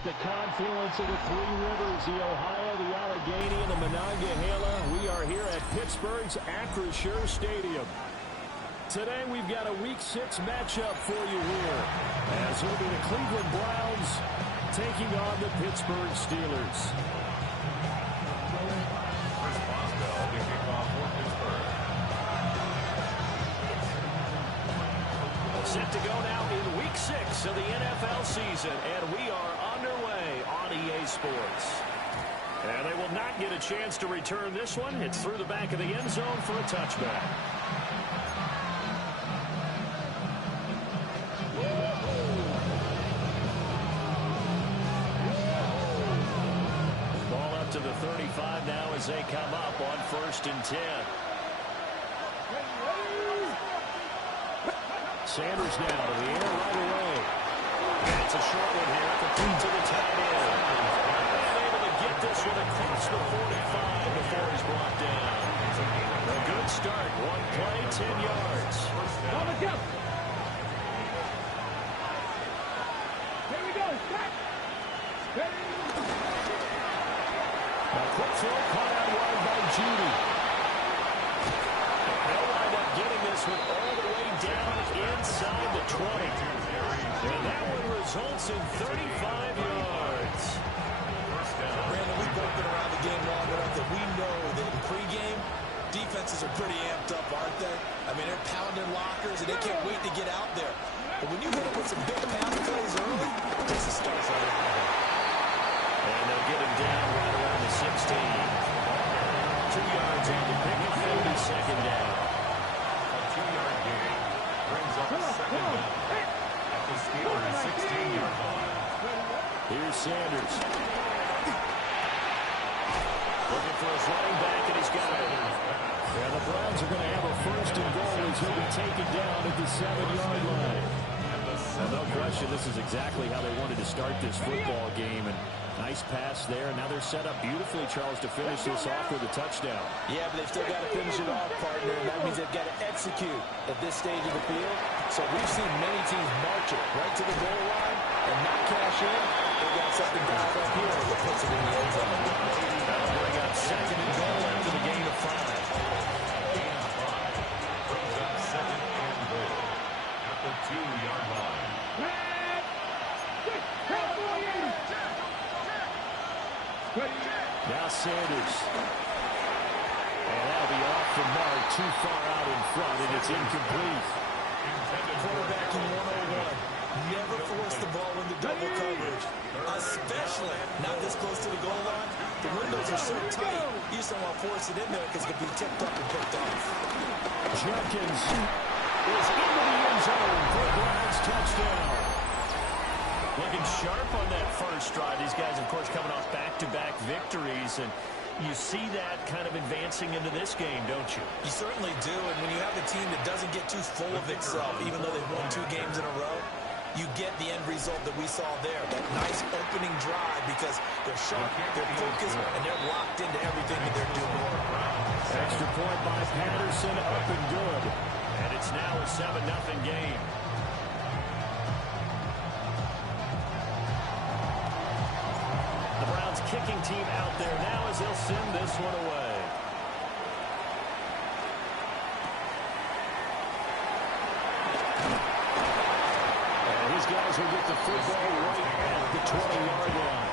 At the confluence of the three rivers, the Ohio, the Allegheny, and the Monongahela, we are here at Pittsburgh's Acrisure Stadium. Today we've got a Week 6 matchup for you here, as it'll be the Cleveland Browns taking on the Pittsburgh Steelers. Set to go now in Week 6 of the NFL season, and we are underway on EA Sports. And they will not get a chance to return this one. It's through the back of the end zone for a touchback. Ball up to the 35 now as they come up on 1st and 10. Sanders now to the air right away. And it's a short one here, complete to the tight end. And able to get this one across the 45 before he's brought down. A good start. One play, 10 yards. Here we go. A quick throw caught out wide by Judy. They'll wind up getting this one all the way down inside the 20. And that one results in 35 yards. Brandon, we've both been around the game long enough that we know that in pregame, defenses are pretty amped up, aren't they? I mean, they're pounding lockers, and they can't wait to get out there. But when you hit them with some big pass plays early, this starts right out of there. And they'll get him down right around the 16. 2 yards on the pick and 42nd down. A 2-yard gain brings up second down at the Steelers' 16-yard line. Here's Sanders. Looking for his running back, and he's got it. Yeah, the Browns are going to have a 1st and goal as he'll be taken down at the 7-yard line. And no question, this is exactly how they wanted to start this football game. And nice pass there. And now they're set up beautifully, Charles, to finish this off with a touchdown. Yeah, but they've still got to finish it off, partner. And that means they've got to execute at this stage of the field. So we've seen many teams march it right to the goal line and not cash in. They've got something dialed up here that puts it in the end zone. That'll bring up 2nd and goal after the gain of 5. Gain of 5 brings up 2nd and goal at the 2-yard line. Now Sanders. And that'll be off the mark, too far out in front, and it's incomplete. Quarterback in 101. Never force the ball into double coverage, especially not this close to the goal line. The windows are so tight, you just don't want to force it in there because it could be tipped up and picked off. Jenkins is into the end zone for a Browns touchdown. Looking sharp on that first drive. These guys, of course, coming off back-to-back victories, and you see that kind of advancing into this game, don't you? You certainly do, and when you have a team that doesn't get too full of itself, even though they've won 2 games in a row, you get the end result that we saw there, that nice opening drive, because they're sharp, they're focused, and they're locked into everything that they're doing. Extra point by Patterson, up and good. And it's now a 7-0 game. The Browns kicking team out there now as they'll send this one away. And these guys will get the football right at the 20-yard line.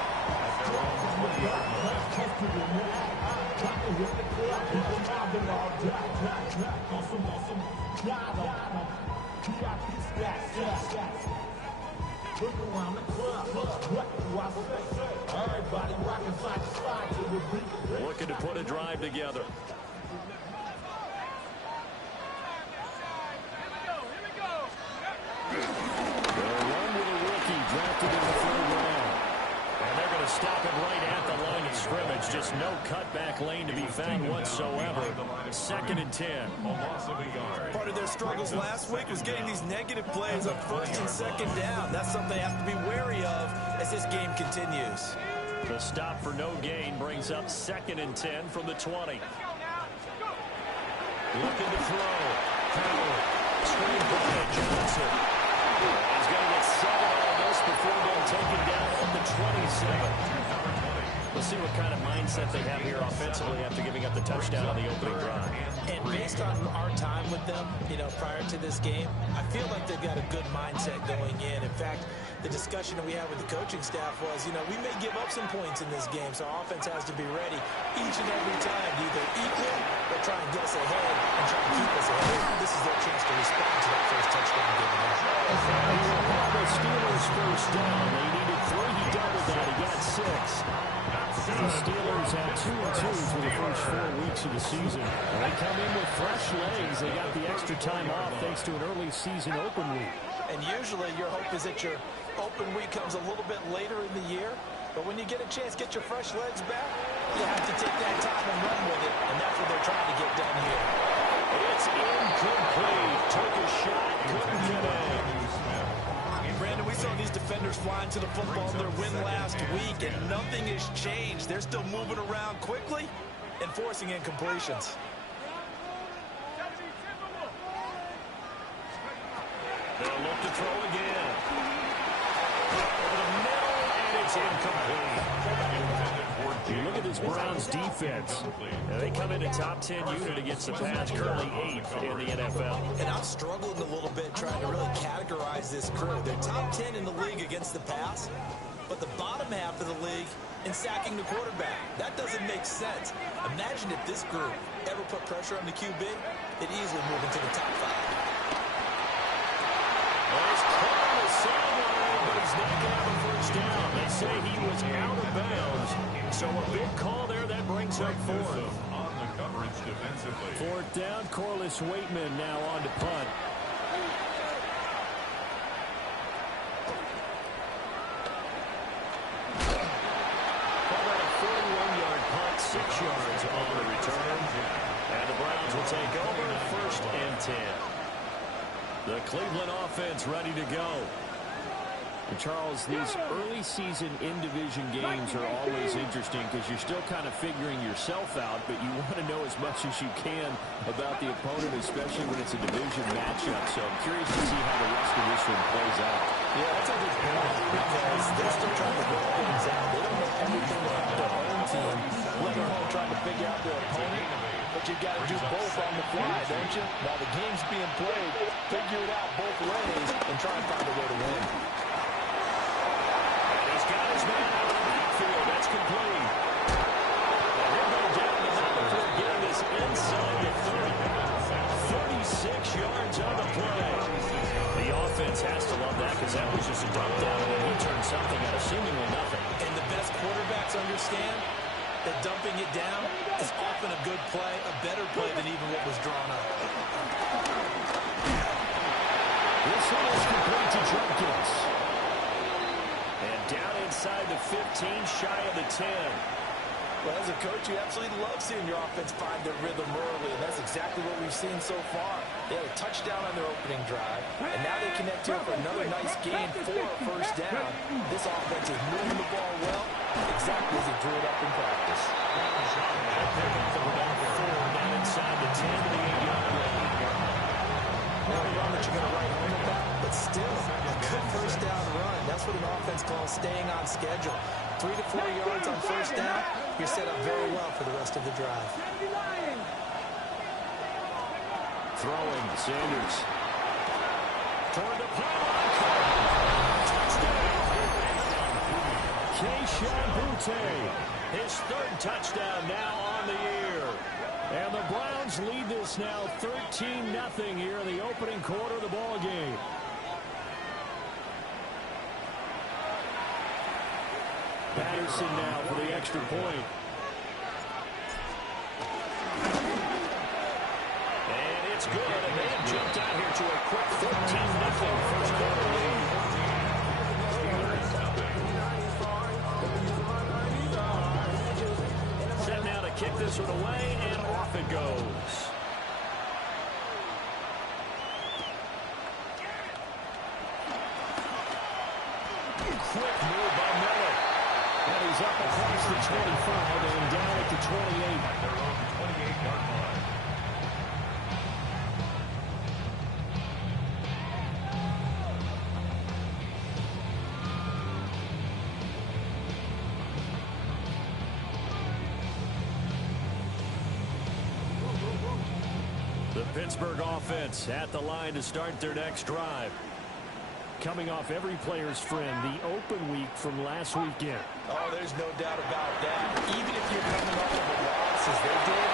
Looking to put a drive together. They'll run with a rookie drafted in the 3rd round. And they're going to stop it right at the line of scrimmage. Just no cutback lane to be found whatsoever. 2nd and 10. Part of their struggles last week was getting these negative plays on 1st and 2nd down. That's something they have to be wary of as this game continues. The stop for no gain brings up 2nd and 10 from the 20. Looking to throw. Howard. Screen by Johnson. He's going to get 7 on this before being taken down from the 20 step they have here offensively after giving up the touchdown on the opening drive. And based on our time with them, prior to this game, I feel like they've got a good mindset going in. In fact, the discussion that we had with the coaching staff was, we may give up some points in this game, so our offense has to be ready each and every time to either equal or try and get us ahead and try and keep us ahead. This is their chance to respond to that first touchdown given up. The Steelers first down. They needed 3. He doubled that. He got 6. The Steelers have 2-2 for the first 4 weeks of the season. They come in with fresh legs. They got the extra time off thanks to an early season open week. And usually your hope is that your open week comes a little bit later in the year. But when you get a chance to get your fresh legs back, you have to take that time and run with it. And that's what they're trying to get done here. It's incomplete. Took a shot, couldn't get in. Brandon, we saw these defenders flying to the football in their win last week, and nothing has changed. They're still moving around quickly and forcing incompletions. They'll look to throw again. Over the middle, and it's incomplete. You look at this Browns defense. Now, they come into top 10 unit against the pass, currently 8th in the NFL. And I'm struggling a little bit trying to really categorize this crew. They're top 10 in the league against the pass, but the bottom half of the league in sacking the quarterback. That doesn't make sense. Imagine if this group ever put pressure on the QB, it'd easily move into the top 5. He's caught on the sideline, but he's not going to have a first down. They say he was out of bounds. So a big call there that brings up 4th. On the coverage defensively. 4th down, Corliss Waitman now on to punt. About a 41-yard punt, 6 yards on the return. And the Browns will take over 1st and 10. The Cleveland offense ready to go. And Charles, these early season in-division games are always interesting because you're still kind of figuring yourself out, but you want to know as much as you can about the opponent, especially when it's a division matchup. So I'm curious to see how the rest of this one plays out. Yeah, that's a good point because they're still trying to work things out. They don't know everything about their own team, let alone trying to figure out their opponent. But you've got to do both on the fly, don't you? While the game's being played, figure it out both ways and try and find a way to win. Got his man out of the backfield. That's complete. And he'll go down the middle for getting this inside the 30. 36 yards on the play. The offense has to love that because that was just a dump down, and then he turned something out of seemingly nothing. And the best quarterbacks understand that dumping it down is often a good play, a better play than even what was drawn up. This one is complete to Jenkins. And down inside the 15, shy of the 10. Well, as a coach, you absolutely love seeing your offense find their rhythm early, and that's exactly what we've seen so far. They had a touchdown on their opening drive, and now they connect here for another nice gain for a first down. This offense is moving the ball well, exactly as they drew it up in practice. Down inside the 10 to the 8-yard line. Not a run that you're going to write home about, but still a good first down run. That's what an offense calls staying on schedule. 3 to 4 yards on first down, you're set up very well for the rest of the drive. Throwing, Sanders. Toward the pylon. Touchdown. Keyshawn Boutte. His 3rd touchdown now on the year. And the Browns lead this now 13-0 here in the opening quarter of the ball game. Patterson now for the extra point. And it's good. And they have jumped out here to a quick 13-0 first quarter lead. Set now to kick this one away, and off it goes. Quick move by Miller. And he's up across the 25 and down at the 28. Their own 28-yard line. Pittsburgh offense at the line to start their next drive. Coming off every player's friend, the open week from last weekend. Oh, there's no doubt about that. Even if you're coming off of a loss as they did,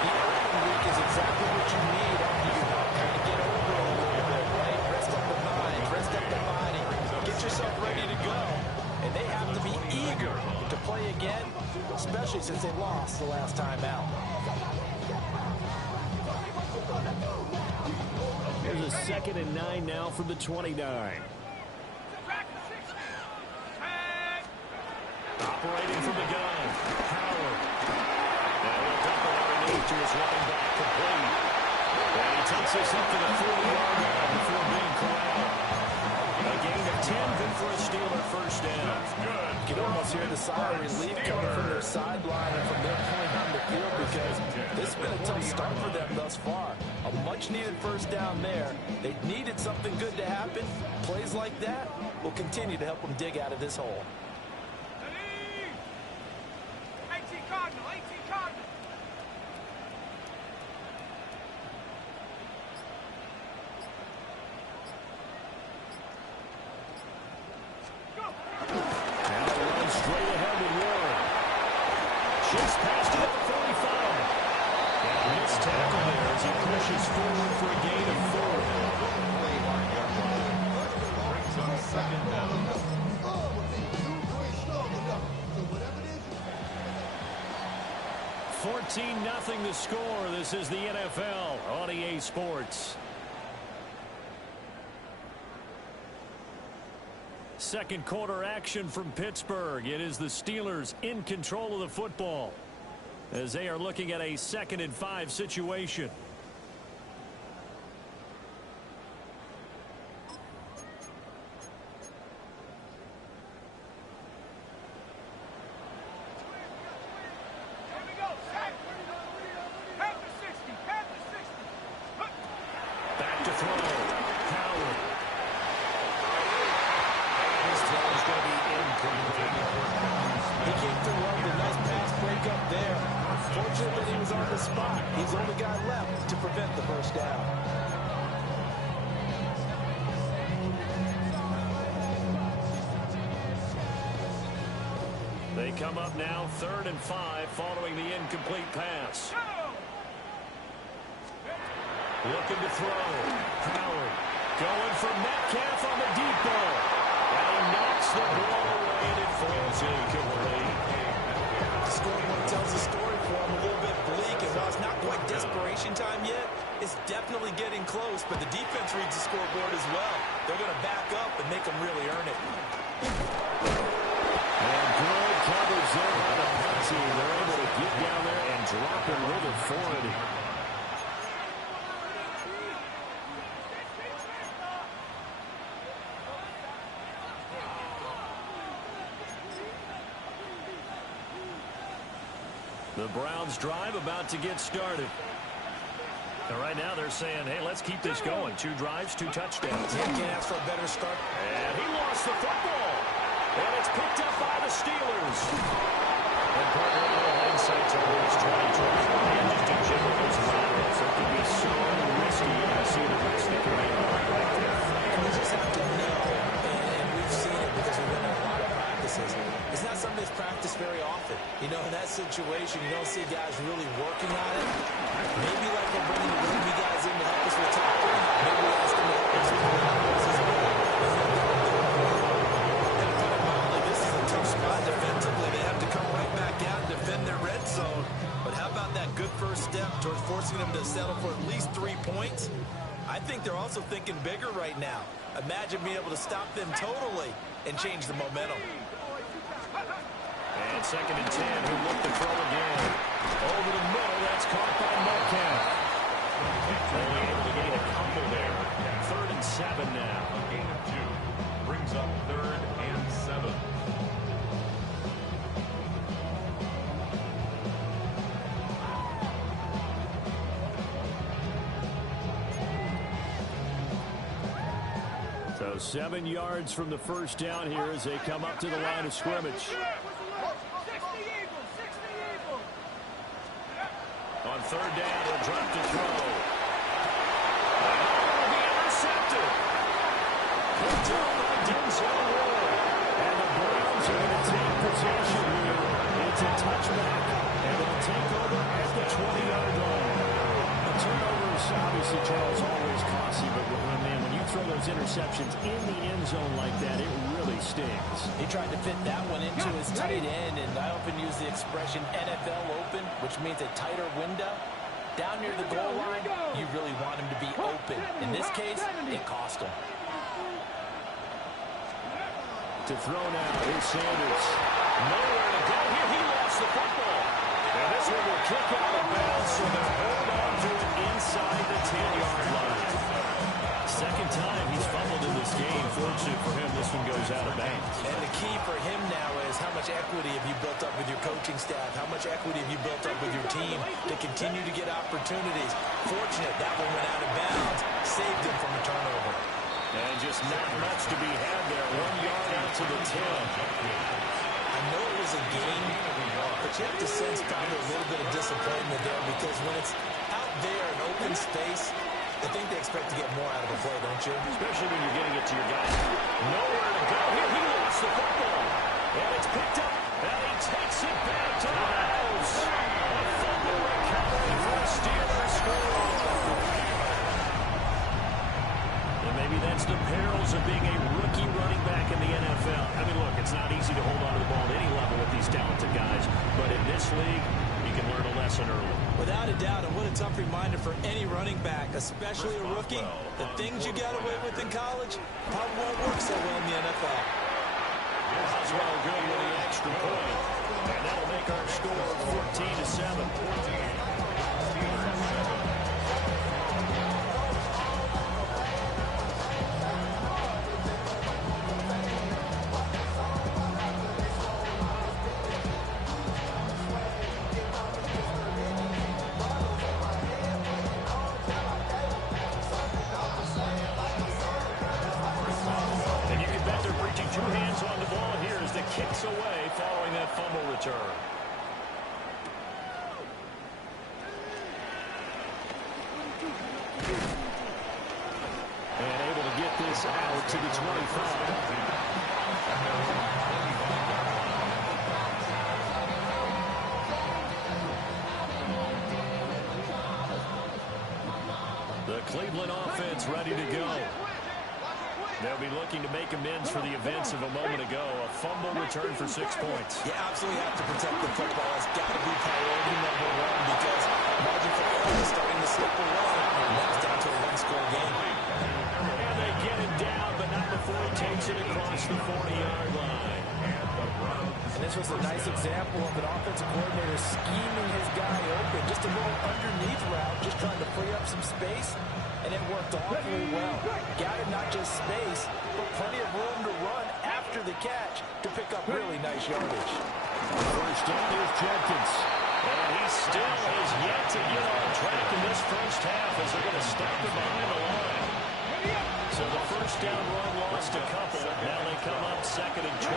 the open week is exactly what you need after you kind of get over a little bit, right? Rest up the mind, rest up the body, get yourself ready to go. And they have to be eager to play again, especially since they lost the last time out. Here's a 2nd and 9 now from the 29. Operating from the gun, Howard. And he'll dump it underneath to his running back, complete. And he takes this up to the 40-yard line before being corralled. A gain of 10, good for a Steeler first down. You can almost hear the sigh of relief coming from their sideline and from their point on the field, because this has been a tough start for them thus far. A much-needed first down there. They needed something good to happen. Plays like that will continue to help them dig out of this hole. 18 Cardinal, 18 Cardinal. Straight ahead with Warren. Shifts past it at the 45. And missed tackle there as he pushes forward for a gain of 4. 14-0 the score. This is the NFL on EA Sports. Second quarter action from Pittsburgh. It is the Steelers in control of the football as they are looking at a 2nd and 5 situation. Back to throw. Howard. He came through well with a nice pass break up there. Fortunate that he was on the spot. He's the only guy left to prevent the first down. They come up now 3rd and 5 following the incomplete pass. Looking to throw. Howard going for Metcalf on the deep ball. And he knocks the ball away and it falls incomplete. The scoreboard tells the story for him, a little bit bleak, and while it's not quite desperation time yet, it's definitely getting close, but the defense reads the scoreboard as well. They're going to back up and make them really earn it. And good coverage there by the punt team. They're able to get down there and drop it with authority. The Browns drive about to get started. And right now they're saying, hey, let's keep this going. 2 drives, 2 touchdowns. Yeah, can't ask for a better start. And he lost the football. And it's picked up by the Steelers. And partner with hindsight towards 2020. And just in general, those laterals, it can be so risky. I see the risk that can be right there. We just have to know, and we've seen it because we've been in a lot of practices. It's not something that's practiced very often. You know, in that situation, you don't see guys really working on it. Maybe like we're bringing the rugby guys in to help us with tackling. Maybe we ask them to help us with laterals as well. And to put it mildly, this is a tough spot defensively. They have to come right back out and defend their red zone. But how about that good first step towards forcing them to settle for at least 3 points? I think they're also thinking bigger right now. Imagine being able to stop them totally and change the momentum. And 2nd and 10, who look to throw again. Over the middle, that's caught by Metcalf. Only able to gain a couple there. 3rd and 7 now. A gain of 2 brings up 3rd and 7. So 7 yards from the first down here as they come up to the line of scrimmage. On 3rd down, he'll drop to throw. it. Picked up by Denzel Ward. And the Browns are going to take possession here. It's a touchback, and they'll take over at the 20-yard line. A turnover is obviously, Charles, always costly, but man, when you throw those interceptions in the end zone like that, it really stings. He tried to fit that one into his tight end, and I often use the expression NFL open, which means a tighter window. Down near the goal line, you really want him to be open. In this case, it cost him. To throw now, here's Sanders. Nowhere to go here. He lost the football. And this one will kick out of bounds, so they'll hold on to it inside the 10-yard line. Second time he's fumbled in this game. Fortunate for him, this one goes out of bounds. And the key for him now is how much equity have you built up with your coaching staff? How much equity have you built up with your team to continue to get opportunities? Fortunate that one went out of bounds, saved him from a turnover. And just not much to be had there. 1 yard out to the 10. I know it was a game, but you have to sense probably a little bit of disappointment there because when it's out there in open space, I think they expect to get more out of a play, don't you? Especially when you're getting it to your guy. Nowhere to go here. He lost the football. And it's picked up. And he takes it back to the house. A fumble recovery for a Steelers score. And maybe that's the perils of being a rookie running back in the NFL. I mean, look, it's not easy to hold on to the ball at any level with these talented guys. But in this league, you can learn a lesson early. Without a doubt, and what a tough reminder for any running back, especially a rookie. The things you got away with in college probably won't work so well in the NFL. Oswell good with the extra point. And that'll make our score 14-7. Kicks away following that fumble return. And able to get this out to the 25. The Cleveland offense ready to go. They'll be looking to make amends for the events of a moment ago. A fumble return for 6 points. You absolutely have to protect the football. It's got to be priority number one because margin for error is starting to slip away. And that's down to a one-score game. And they get it down, but not before he takes it across the 40-yard line. And this was a nice example of an offensive coordinator scheming his guy open. Just a little underneath route, just trying to free up some space. And it worked awfully well. Got him not just space, but plenty of room to run after the catch to pick up really nice yardage. First down, here's Jenkins. And he still has yet to get on track in this first half as they're going to stop him behind the line. So the first down run lost a couple. Now they come up 2nd and 12.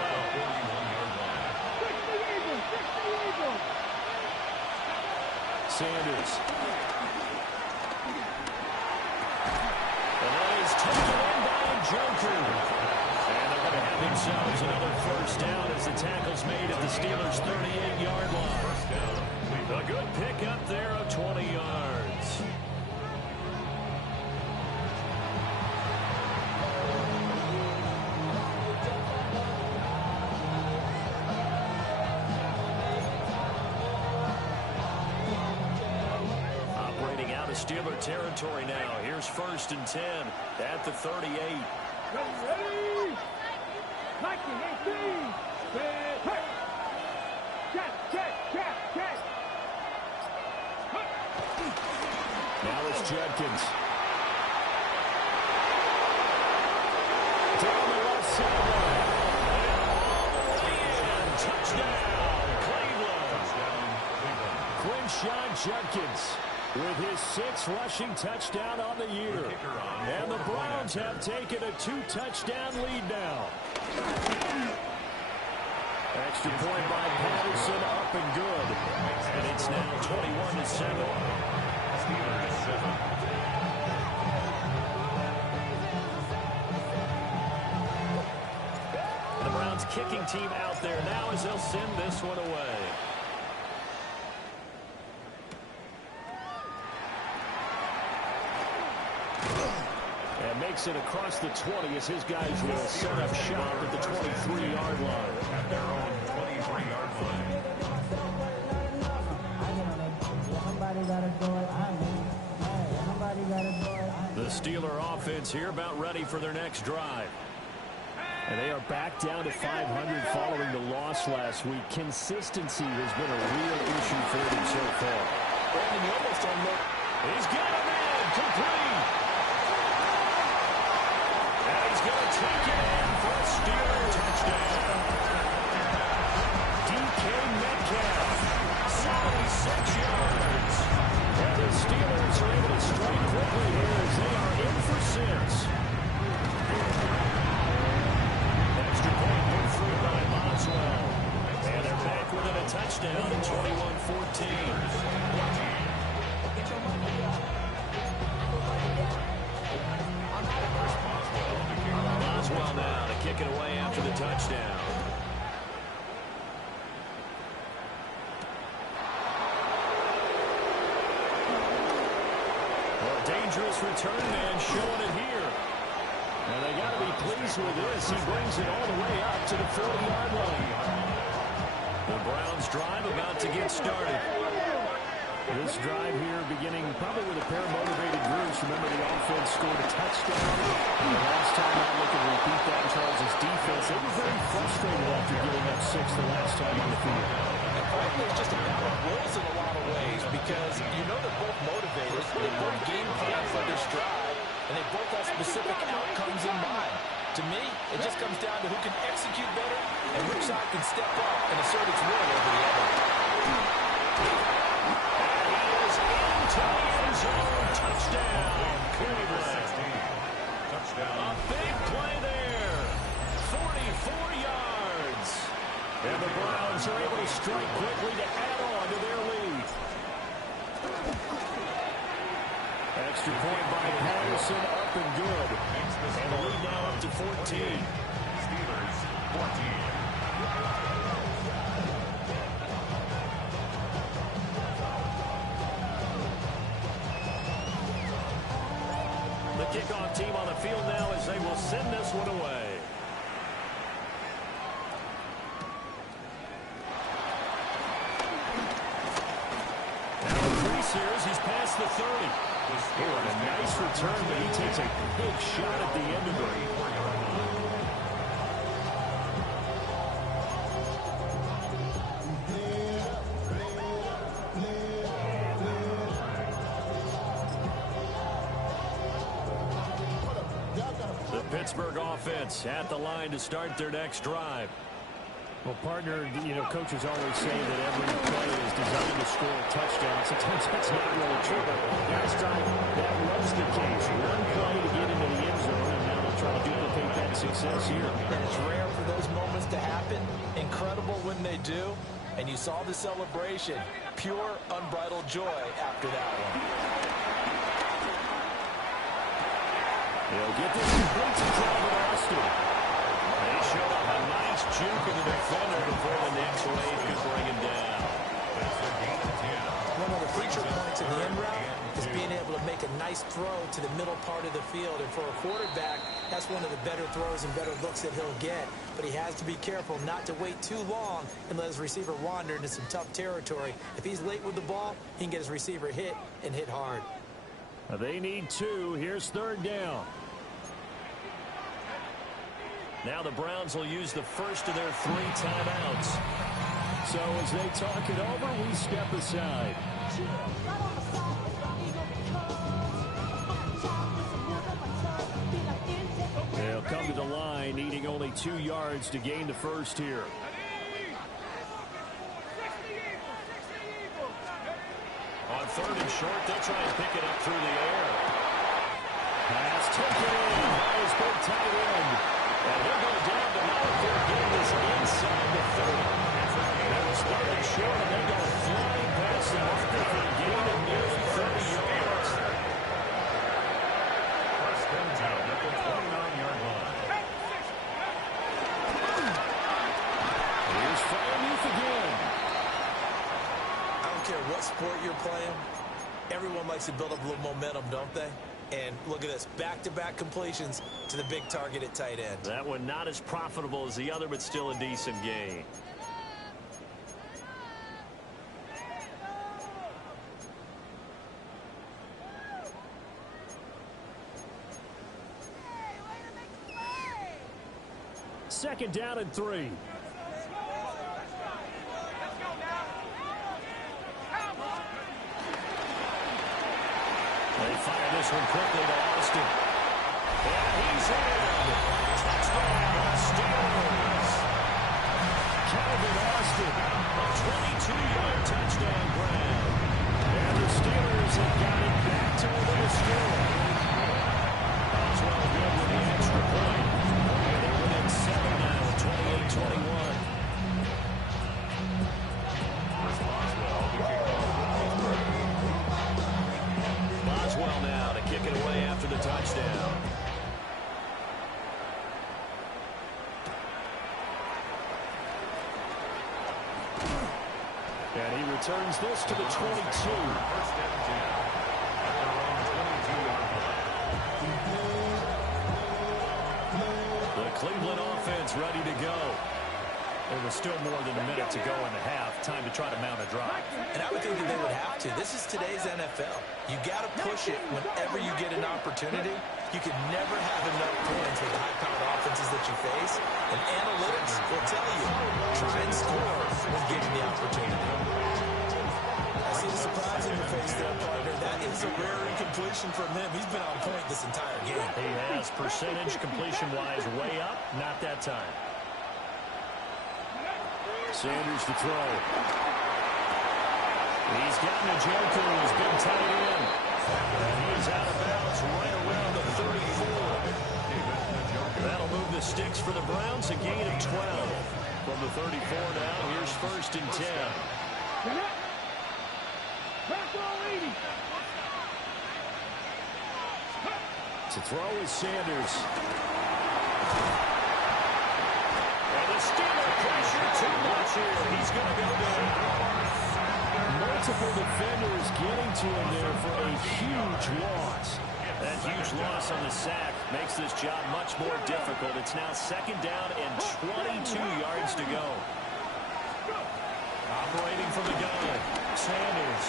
Sanders. Taken in by Njoku. And they're going to have themselves another first down as the tackle's made at the Steelers' 38-yard line. A good pickup there of 20 yards. Steeler territory now. Here's 1st and 10 at the 38. Ready? 1918. Check. Now it's Jenkins. Down the left sideline. And all the way in. Touchdown, Cleveland. Quinshon Judkins with his 6th rushing touchdown on the year. And the Browns have taken a 2-touchdown lead now. Extra point by Patterson, up and good. And it's now 21-7. kicking team out there now as they'll send this one away. And makes it across the 20 as his guys will set up shop at the 23-yard line. At their own 23-yard line. The Steeler offense here about ready for their next drive. And they are back down to 500 following the loss last week. Consistency has been a real issue for them so far. Brandon, you almost don't look. He's got him in. Complete. And he's going to take it in for a Steeler touchdown. DK Metcalf, 76 yards. And the Steelers are able to strike quickly here as they are in for 6. Extra point put through by Boswell. And they're back within a touchdown at 21-14. Boswell now to kick it away after the touchdown. Well, dangerous return man showing it here. And they got to be pleased with this. He brings it all the way up to the 40-yard line. The Browns drive about to get started. This drive here beginning probably with a pair of motivated groups. Remember, the offense scored a touchdown. And the last time out, look at repeat that in Charles' defense. They were very frustrated after giving up 6 the last time on the field. And frankly, it's just a battle of wills in a lot of ways because you know they're both motivated. They both game plan for this drive, and they both have specific outcomes in mind. To me, it just comes down to who can execute better and which side can step up and assert its will over the other. Touchdown, Cleveland. Touchdown. A big play there. 44 yards. And the Browns are able to strike quickly to add on to their lead. Extra point by Patterson, up and good. And the lead now up to 14. Steelers, 14. The kickoff team on the field now as they will send this one away. Now Reese here as he's past the 30. Oh, and a nice return, but he takes a big shot at the end of it. Pittsburgh offense at the line to start their next drive. Well, partner, coaches always say that every play is designed to score a touchdown. Sometimes that's not really true, but last time that was the case. One play to get into the end zone, and now they'll try to duplicate that success here. And it's rare for those moments to happen. Incredible when they do. And you saw the celebration. Pure, unbridled joy after that one. They'll get this complete to Calvin Austin. They show up a nice juke of the defender before the next wave can bring him down. One of the feature points in the end route is being able to make a nice throw to the middle part of the field. And for a quarterback, that's one of the better throws and better looks that he'll get. But he has to be careful not to wait too long and let his receiver wander into some tough territory. If he's late with the ball, he can get his receiver hit and hit hard. They need 2. Here's 3rd down. Now the Browns will use the first of their 3 timeouts. So as they talk it over, we step aside. They'll come to the line, needing only 2 yards to gain the first here. On 3rd and short, they'll try and pick it up through the air. Pass taken in by his big tight end. And they'll go down to now if they're getting this inside the 30. That was 3rd and short, and they go flying past the marker for a gain of nearly 30 yards. First and 10 at the 29-yard line. likes to build up a little momentum, don't they? And look at this, back-to-back completions to the big target at tight end. That one not as profitable as the other, but still a decent gain. Second down and 3. They fire this one quickly to Austin. And he's in. Touchdown, Steelers. Calvin Austin, a 22-yard touchdown grab. And the Steelers have got it back to within a score. Boswell good with the extra point. They're within 7 now, 28-21. Boswell now to kick it away after the touchdown. And he returns this to the 22. First and 10 at their own 22-yard line. The Cleveland offense ready to go. There was still more than a minute to go in the half. Time to try to mount a drive. And I would think that they would have to. This is today's NFL. You got to push it whenever you get an opportunity. You can never have enough points with the high-powered offenses that you face. And analytics will tell you, try and score when given the opportunity. I see the surprise in your face there, partner. That is a rare incompletion from him. He's been on point this entire game. He has percentage completion-wise way up. Not that time. Sanders to throw. He's got Njoku, who's been tight end. And he's out of bounds right around the 34. That'll move the sticks for the Browns, a gain of 12. From the 34 now, here's first and 10. To throw is Sanders. And the Steeler pressure too much here. He's going to go down. Multiple defenders getting to him there for a huge loss. That huge loss on the sack makes this job much more difficult. It's now second down and 22 yards to go. Operating from the gun, Sanders.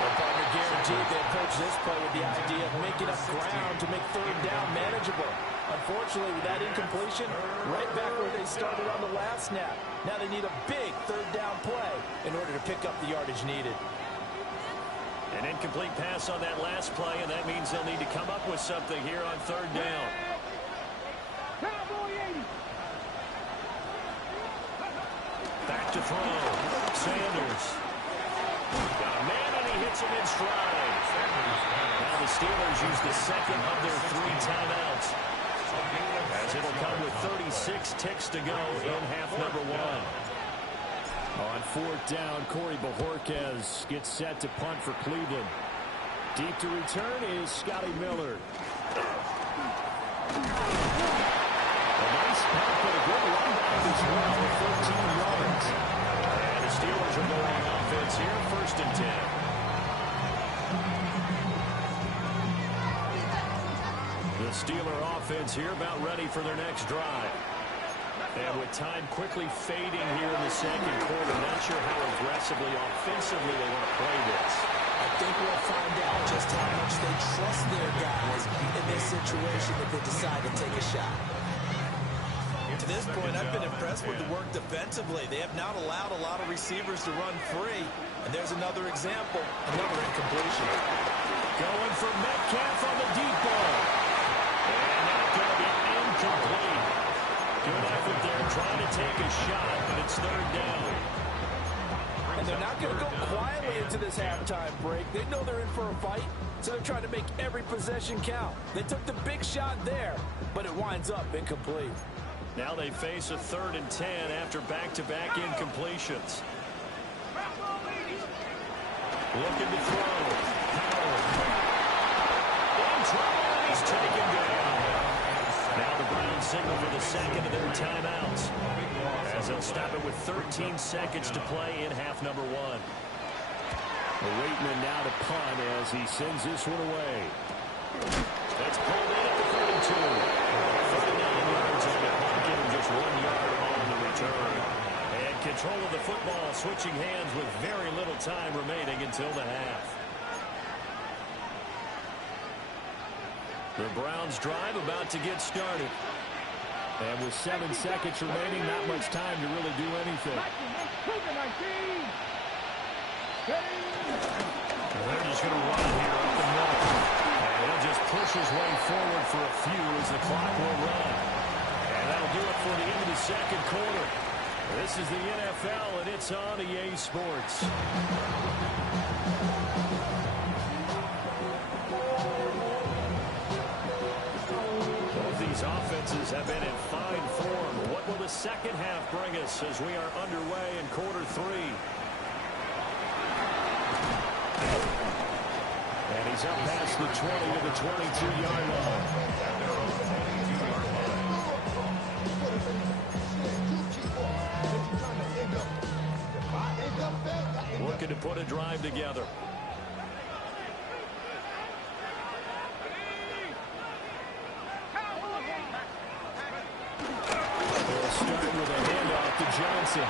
Well, partner, guaranteed they approach this play with the idea of making up ground to make third down manageable. Unfortunately, with that incompletion, right back where they started on the last snap. Now they need a big third down play in order to pick up the yardage needed. An incomplete pass on that last play, and that means they'll need to come up with something here on third down. Back to throw. Sanders. Got a man, and he hits him in stride. Now the Steelers use the second of their 3 timeouts, as it'll come with 36 ticks to go in half number 1. On fourth down, Corey Bojorquez gets set to punt for Cleveland. Deep to return is Scotty Miller. A nice punt, but a good run back as well for 13 yards. And the Steelers are going on offense here, first and 10. The Steeler offense here about ready for their next drive. And with time quickly fading here in the second quarter, not sure how aggressively, offensively they want to play this. I think we'll find out just how much they trust their guys in this situation if they decide to take a shot. To this point, I've been impressed with the work defensively. They have not allowed a lot of receivers to run free. And there's another example, another incompletion. Going for Metcalf on the deep ball. And that's going to be incomplete. Good effort there, trying to take a shot, but it's third down. And they're not going to go quietly into this halftime break. They know they're in for a fight, so they're trying to make every possession count. They took the big shot there, but it winds up incomplete. Now they face a third and 10 after back-to-back incompletions. Looking to throw. Howard. In trouble, and he's taken down. Now the Browns signal for the second of their timeouts, as they'll stop it with 13 seconds to play in half number 1. Waiting in now to punt as he sends this one away. That's pulled in at the 32. 39 yards on the punt, giving just 1 yard on the return. And control of the football, switching hands with very little time remaining until the half. The Browns drive about to get started. And with 7 seconds remaining, not much time to really do anything. They're just going to run here up the middle. And he'll just push his way forward for a few as the clock will run. And that'll do it for the end of the second quarter. This is the NFL, and it's on EA Sports. Both these offenses have been in fine form. What will the second half bring us as we are underway in quarter 3? And he's up past the 20 to the 22-yard line. Looking to put a drive together. They'll start with a handoff to Johnson.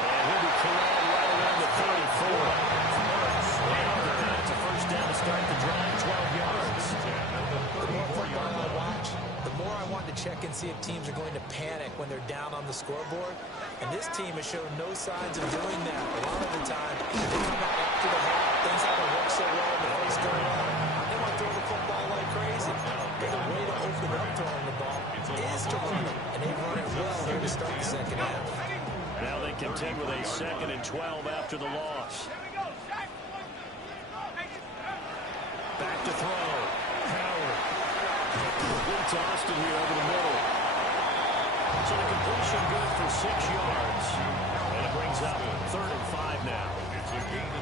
And he'll be corralled right around the 34. It's a first down to start the drive, 12 yards. The more football I watch, the more I want to check and see if teams are going to panic when they're down on the scoreboard. And this team has shown no signs of doing that. A lot of the time, they come out after the half, things haven't worked so well in the first go around. They want to throw the football like crazy. But the way to open up throwing the ball is to run it. And they've run it well here to start the second half. Now they contend with a 2nd and 12 after the loss. Back to throw. Howard. Good tossed it here over the middle. So the completion good for 6 yards. And it brings up 3rd and 5 now.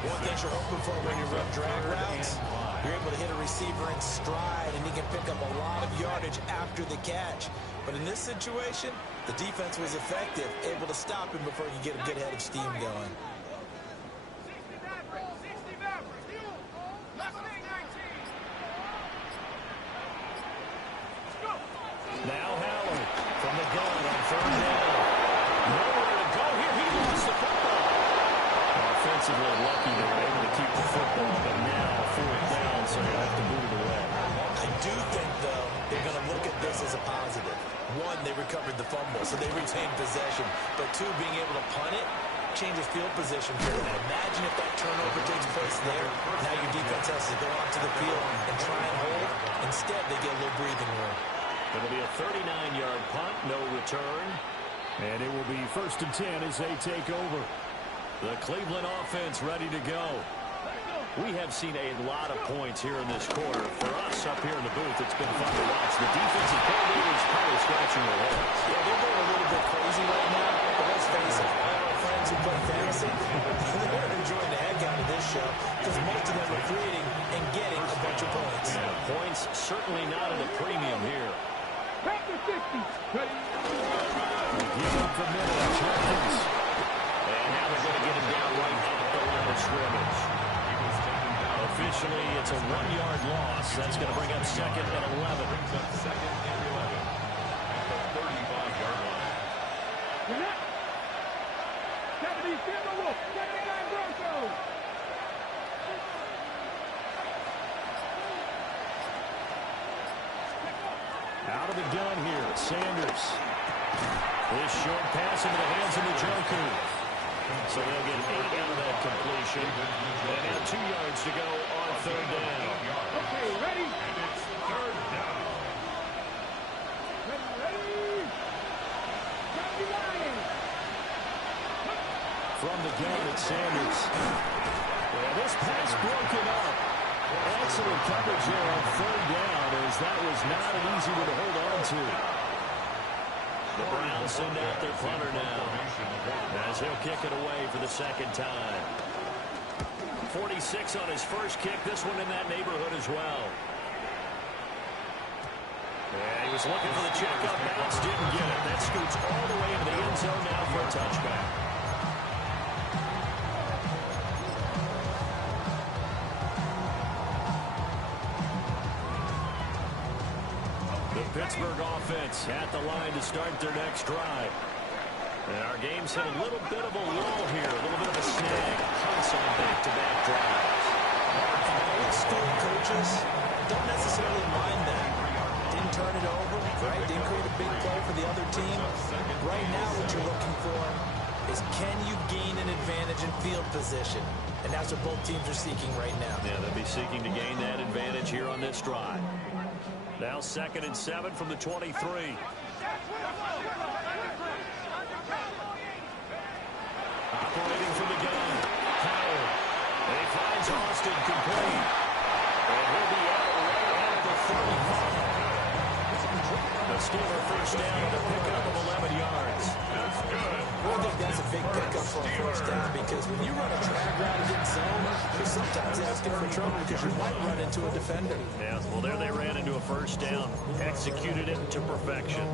One thing you're hoping for when you run drag routes, you're able to hit a receiver in stride, and he can pick up a lot of yardage after the catch. But in this situation, the defense was effective, able to stop him before he could get a good head of steam going. Now Howard from the gun on 3rd down. Nowhere to go here. He lost the football. Offensively lucky they were able to keep the football, but now 4th down, so you have to boot it away. I do think, though, they're going to look at this as a positive. 1, they recovered the fumble, so they retained possession. But 2, being able to punt it changes field position for them. Imagine if that turnover takes place there. Now your defense has to go onto the field and try and hold. Instead, they get a little breathing room. It'll be a 39-yard punt, no return. And it will be 1st and 10 as they take over. The Cleveland offense ready to go. We have seen a lot of points here in this quarter. For us up here in the booth, it's been fun to watch. The defensive coordinators probably scratching their heads. Yeah, they're going a little bit crazy right now, but let's face it, all our friends who play fantasy, they're enjoying the heck out of this show because most of them are creating and getting a bunch of points. Yeah, points certainly not at a premium here. Back to 50. Give up the middle, Jenkins. And now they're going to get him down right at the line of scrimmage. Officially, it's a 1-yard loss. That's going to bring up 2nd and 11. Brings up 2nd and 11 at the 35-yard line. Out of the gun here, Sanders. This short pass into the hands of the Njoku. So they'll get 8 out of that completion. And now 2 yards to go on 3rd down. Okay, ready? And it's 3rd down. Ready? From the gun, it's Sanders. Yeah, this pass broken up. Excellent coverage here on 3rd down, as that was not an easy one to hold on to. The Browns send out their punter now, as he'll kick it away for the 2nd time. 46 on his first kick, this one in that neighborhood as well. Yeah, he was looking for the checkup bounce, didn't get it. That scoots all the way into the end zone now for a touchback. Pittsburgh offense at the line to start their next drive. And our game's hit a little bit of a lull here, a little bit of a snag. Hunts on back-to-back drives. Old school coaches don't necessarily mind that. Didn't turn it over, right? Didn't create a big play for the other team. Right now what you're looking for is can you gain an advantage in field position? And that's what both teams are seeking right now. Yeah, they'll be seeking to gain that advantage here on this drive. Now 2nd and 7 from the 23. Operating from the gun. Howard. And he finds Austin complete. And he'll be out right at the 35. The Steeler first down on a pickup of 11 yards. That's good. I think that's a big pickup for a first down because when you run a drag route against zone, you're sometimes asking for trouble because you might run into a defender. Yeah, well, there they ran into a first down. Executed it to perfection.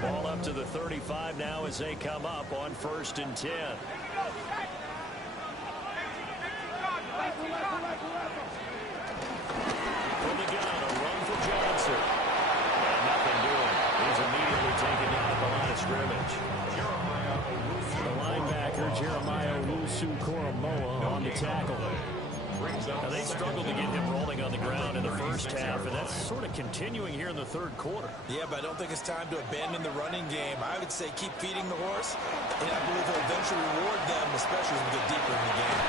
Ball up to the 35 now as they come up on 1st and 10. From the gun, a run for Johnson. And nothing doing. He's immediately taken down at the line of scrimmage. The linebacker, Jeremiah Owusu-Koramoah, on the tackle. Now, they struggled to get him rolling on the ground in the first half, and that's sort of continuing here in the 3rd quarter. Yeah, but I don't think it's time to abandon the running game. I would say keep feeding the horse, and I believe he'll eventually reward them, especially as we get deeper in the game.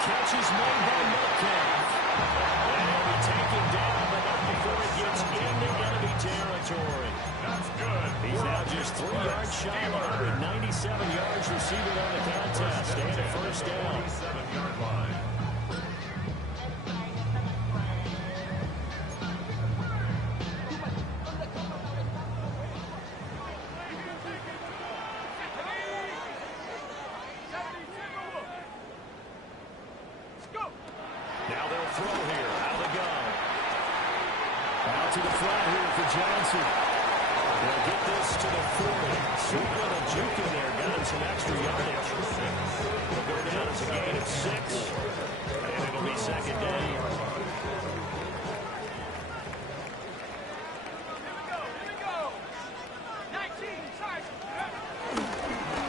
Catch is made by Metcalf. And he'll be taken down, but not before it gets into enemy territory. That's good. He's now just 3 yards shy of 197 yards receiving on the contest, and a first down. 27-yard line. Now they'll throw here out of the gun. Out to the flat here for Johnson. They'll get this to the 40. Sweet little juke in there, got him some extra yardage. They'll go down as a gain of 6, and it'll be 2nd down.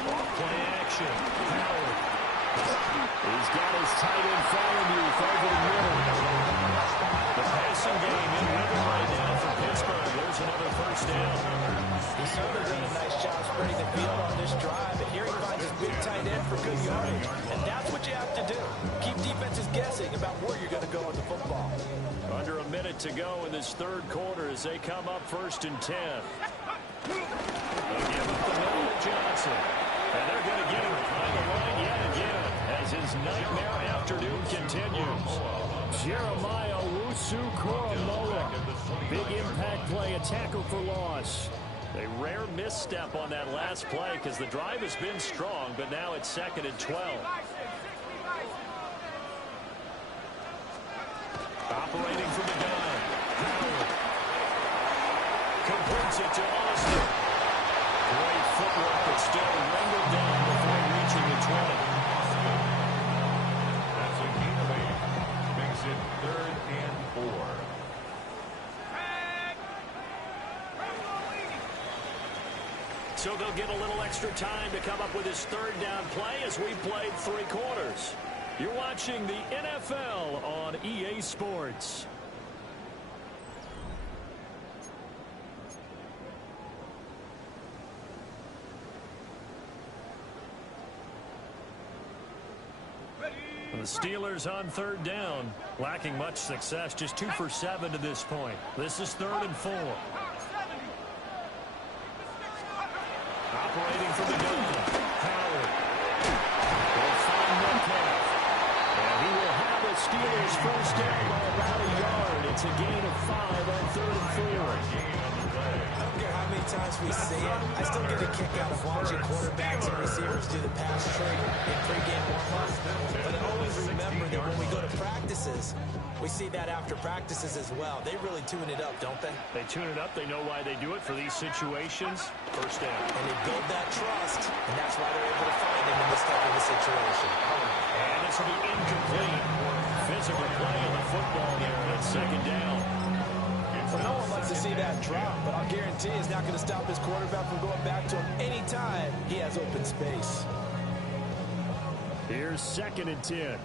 Off-play action. Howard. He's got his tight end following you over the middle. The passing game in rhythm right now for Pittsburgh. There's another first down. He's certainly done a nice job spreading the field on this drive, and here he finds his big tight end for good yardage. And that's what you have to do. Keep defenses guessing about where you're going to go with the football. Under a minute to go in this 3rd quarter as they come up 1st and 10. They'll give up the middle to Johnson. And they're going to get him behind the line yet again as his nightmare afternoon continues. Jeremiah Owusu-Koramoah. Big impact play, a tackle for loss. A rare misstep on that last play because the drive has been strong, but now it's 2nd and 12. Operating from the gun. Howard. Completes it to Austin. Great footwork, but still wrangled down before reaching the 20. That's a gain of 8. Makes it 3rd and 4. So they'll get a little extra time to come up with his 3rd down play as we played 3 quarters. You're watching the NFL on EA Sports. The Steelers on 3rd down, lacking much success, just 2 for 7 to this point. This is 3rd and 4. Operating from the gun, Howard. Will find Metcalf. And he will have the Steelers first down by about a yard. It's a gain of 5 on 3rd and 4. I don't care how many times we see it, I still get a kick out of watching quarterbacks and receivers do the pass trade in pregame warm-up. But I always remember that when we go to practices, we see that after practices as well. They really tune it up, don't they? They tune it up. They know why they do it for these situations. First down. And they build that trust, and that's why they're able to find him in this type of a situation. And this will be incomplete. Physical play of the football there. It's 2nd down. Well, no one likes to see that drop, but I'll guarantee it's not going to stop his quarterback from going back to him anytime he has open space. Here's 2nd and 10.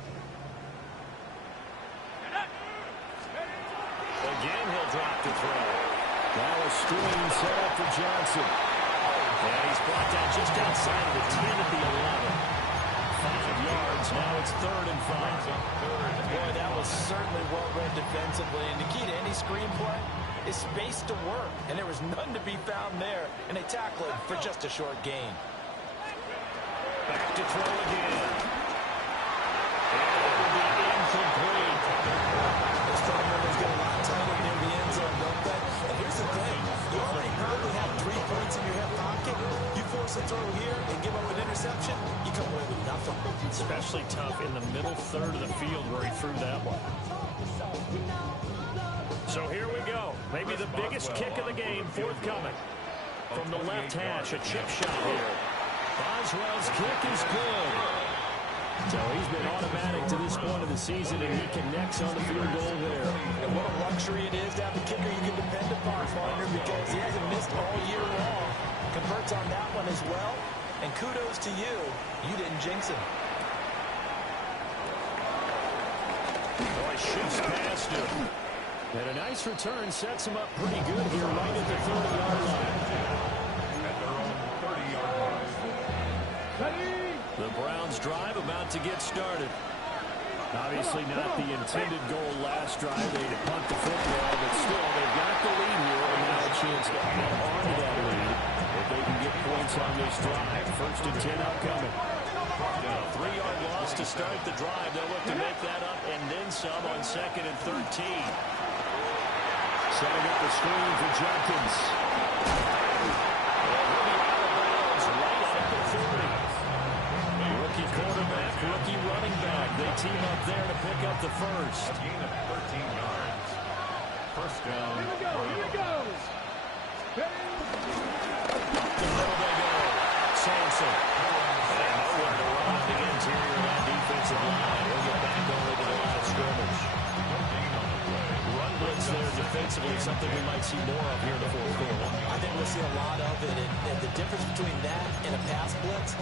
Again, he'll drop the throw. Now a screen set up for Johnson. And he's brought down just outside of the 10 at the 11. 5 yards. Now it's 3rd and 5. Boy, that was certainly well read defensively. And the key to any screenplay is space to work. And there was none to be found there. And they tackle it for just a short gain. Back to throw again. And it will be incomplete. Those strong numbers get a lot tighter near the end zone, don't they? And here's the thing. You already probably have 3 points in your hip pocket. You force a throw here and give up an interception, you come away with nothing. Especially tough in the middle third of the field where he threw that one. So here we go. Maybe the biggest kick of the game forthcoming. From the left hash, a chip shot here. Boswell's kick is good. So he's been automatic to this point of the season, and he connects on the field goal there. And what a luxury it is to have a kicker you can depend upon, partner, because he hasn't missed all year long. Converts on that one as well. And kudos to you. You didn't jinx him. Boy, shoots past him. And a nice return sets him up pretty good here right at the 30-yard line. At their own 30-yard line. The Browns drive about to get started. Obviously not the intended goal last drive. They had to punt the football, but still they've got the lead here and now a chance to hang on to that lead if they can get points on this drive. 1st and 10 upcoming. A 3-yard loss to start the drive. They'll look to make that up and then some on 2nd and 13. Setting up the screen for Jenkins. Rookie quarterback, rookie running back. They team up there to pick up the first. A gain of 13 yards. 1st down. Here we go. There they go. Sampson. And nowhere to run at the interior of that defensive line. He'll get back over to the line of scrimmage. No gain on the play. Run blitz there defensively, something we might see more of here in the 4th quarter. I think we'll see a lot of it. And the difference between that and a pass blitz,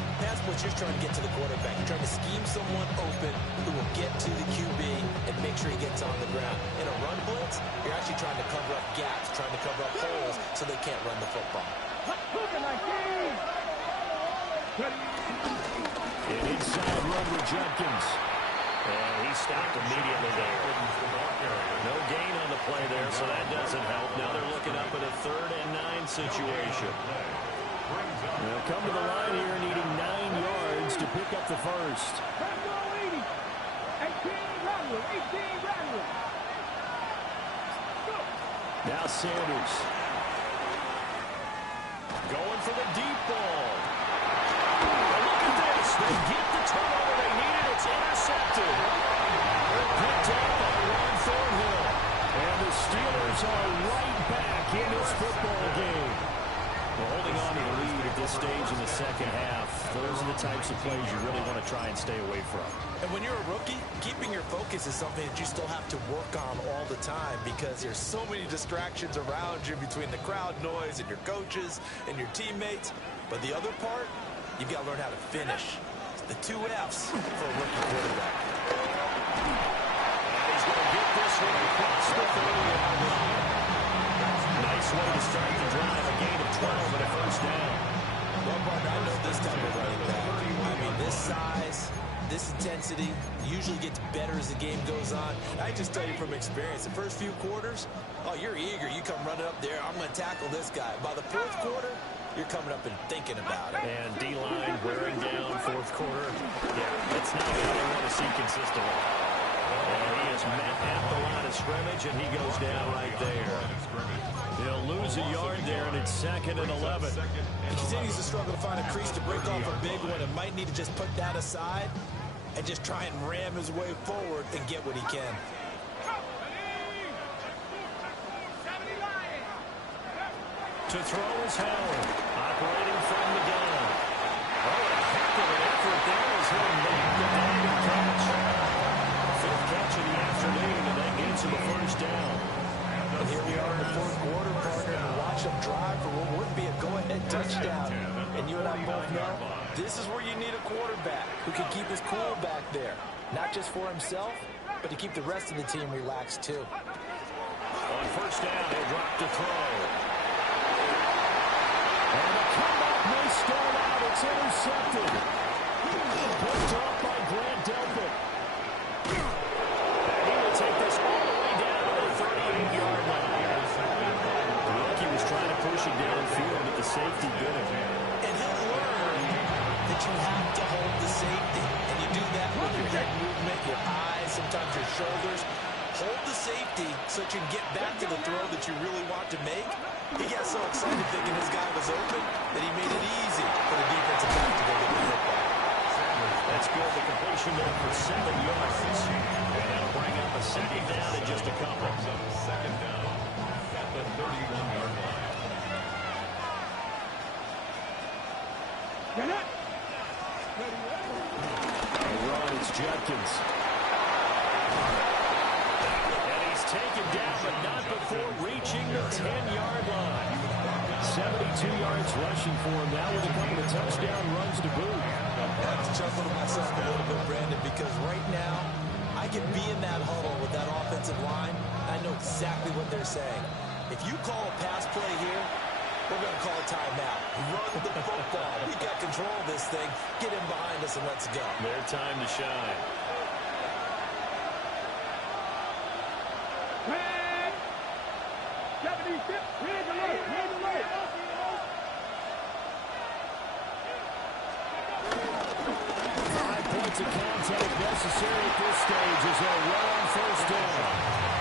you're trying to get to the quarterback. You're trying to scheme someone open who will get to the QB and make sure he gets on the ground. In a run blitz, you're actually trying to cover up gaps, trying to cover up holes so they can't run the football. An inside run with Jenkins. And he stopped immediately there. No gain on the play there, so that doesn't help. Now they're looking up at a 3rd and 9 situation. They'll come to the line here needing 9 yards to pick up the first. Now Sanders. Going for the deep ball. And look at this. They get the turnover they needed. It's intercepted. They're picked up by Ron Thornhill. And the Steelers are right back in this football game. Well, holding on to the lead at this stage in the 2nd half, those are the types of plays you really want to try and stay away from. And when you're a rookie, keeping your focus is something that you still have to work on all the time because there's so many distractions around you between the crowd noise and your coaches and your teammates. But the other part, you've got to learn how to finish. It's the 2 F's for a rookie quarterback. And he's going to get this one across the 30-yard line. Nice way to start the drive, a gain of 12 and a 1st down. Well, Mark, I know this type of running back. I mean, this size, this intensity usually gets better as the game goes on. I just tell you from experience, the first few quarters, oh, you're eager. You come running up there, I'm going to tackle this guy. By the 4th quarter, you're coming up and thinking about it. And D-line wearing down 4th quarter. Yeah, that's not what they want to see consistently. And he is met at the line of scrimmage, and he goes down right there. He'll lose a yard there, and it's 2nd and 11. He continues to struggle to find a crease to break off a big one and might need to just put that aside and just try and ram his way forward and get what he can. To throw is Howard, operating from the gun. Oh, a heck of an effort there as he'll make the diving catch. 5th catch of the afternoon, and that gives him a 1st down. And here we are in the fourth quarter, partner, and watch them drive for what would be a go-ahead touchdown. And you and I both know this is where you need a quarterback who can keep his cool back there. Not just for himself, but to keep the rest of the team relaxed, too. On first down, he'll drop to throw. And the comeback may start out. It's intercepted. Picked off by Grant Delpit. And he will take this all the way down to the 38-yard line. Look, he was trying to push it downfield, but the safety did it. And he'll learn that you have to hold the safety. And you do that with your head movement, your eyes, sometimes your shoulders. Hold the safety so that you can get back to the throw that you really want to make. He got so excited thinking his guy was open that he made it easy for the defensive back to go get the football. That's good. The completion there for 7 yards. And that'll bring up a second down in just a couple. Second down at the 31-yard line. Run, it's Judkins. And he's taken down, but not before reaching the 10-yard line. 72 yards rushing for him now with a couple of touchdown runs to boot. I have to chuckle to myself a little bit, Brandon, because right now I can be in that huddle with that offensive line. I know exactly what they're saying. If you call a pass play here, we're going to call a timeout. Run the football. We got control of this thing. Get him behind us and let's go. Their time to shine. Man! 76, here's the leg, here's the leg. Points of contact necessary at this stage as they'll run on first down.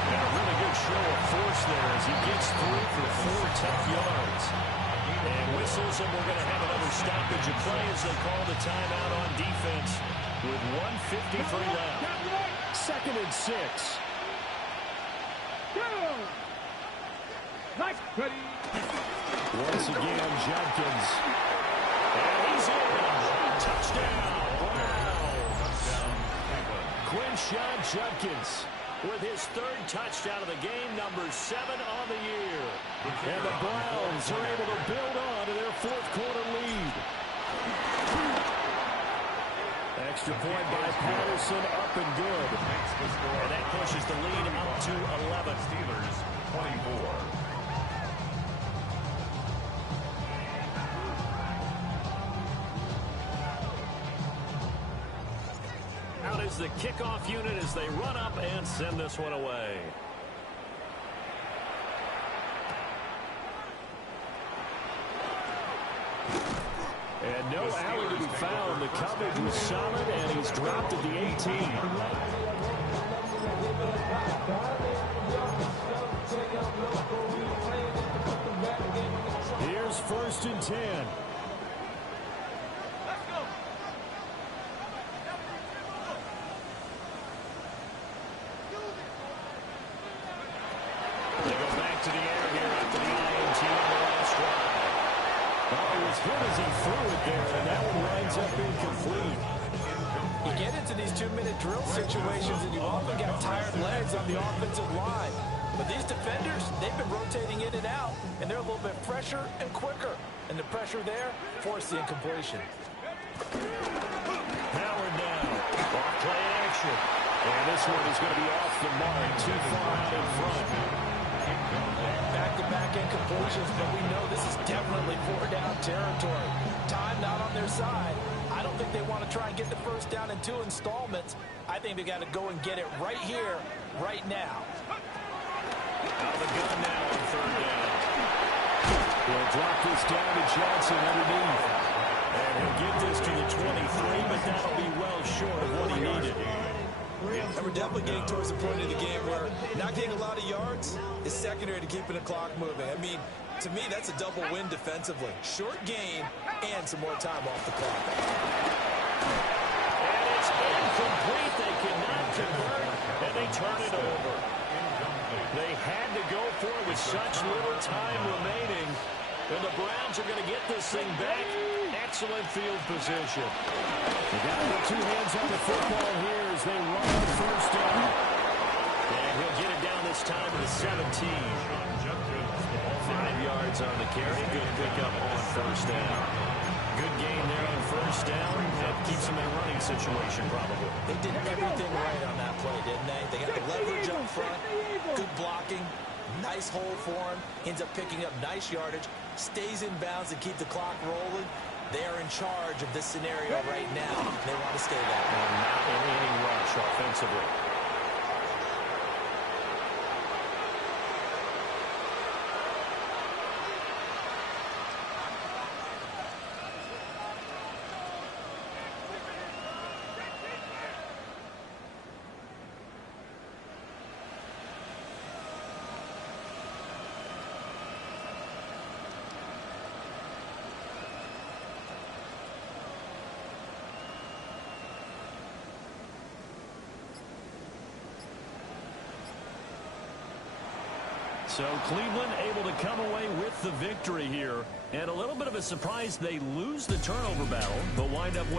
And a really good show of force there as he gets through for 4 tough yards. And whistles, and we're going to have another stoppage of play as they call the timeout on defense with 1:53 left. 2nd and 6. Once again, Judkins. And he's in. Touchdown. Quinshon Judkins with his 3rd touchdown of the game, number 7 on the year. And the Browns are able to build on to their 4th quarter lead. Extra point by Patterson, up and good. And that pushes the lead up to 11. Steelers 24. Out is the kickoff unit as they run up and send this one away. And no alley to be found. The coverage was solid, and he's dropped at the 18. Here's 1st and 10. They go back to the air here after the INT on the last drive. Oh, it was good as he threw it there, and that one winds up incomplete. You get into these 2-minute drill situations, and you often got tired legs on the offensive line. But these defenders, they've been rotating in and out, and they're a little bit fresher and quicker. And the pressure there forced the incompletion. Howard now. Off play action. And this one is going to be off the mark, too far out in front. Back-to-back incompletions, but we know this is definitely 4-down territory. Time not on their side. I don't think they want to try and get the first down in 2 installments. I think they got to go and get it right here, right now. Out of the gun now on 3rd down. He'll drop this down to Johnson underneath. And he'll get this to the 23, but that'll be well short of what he needed. And we're definitely getting towards the point of the game where not getting a lot of yards is secondary to keeping the clock moving. I mean, to me, that's a double win defensively. Short gain and some more time off the clock. And it's incomplete. They cannot convert, and they turn it over. They had to go for it with such little time remaining. And the Browns are going to get this thing back. Excellent field position. They got their 2 hands on the football here as they run on first down. And he'll get it down this time to the 17. 5 yards on the carry. Good pickup on first down. Good gain there on first down. That keeps them in a running situation, probably. They did everything right on that play, didn't they? They got the leverage up front, good blocking, nice hole for him, ends up picking up nice yardage, stays in bounds and keep the clock rolling. They are in charge of this scenario right now. They want to stay that way. Not in any rush offensively. So Cleveland able to come away with the victory here. And a little bit of a surprise, they lose the turnover battle, but wind up winning.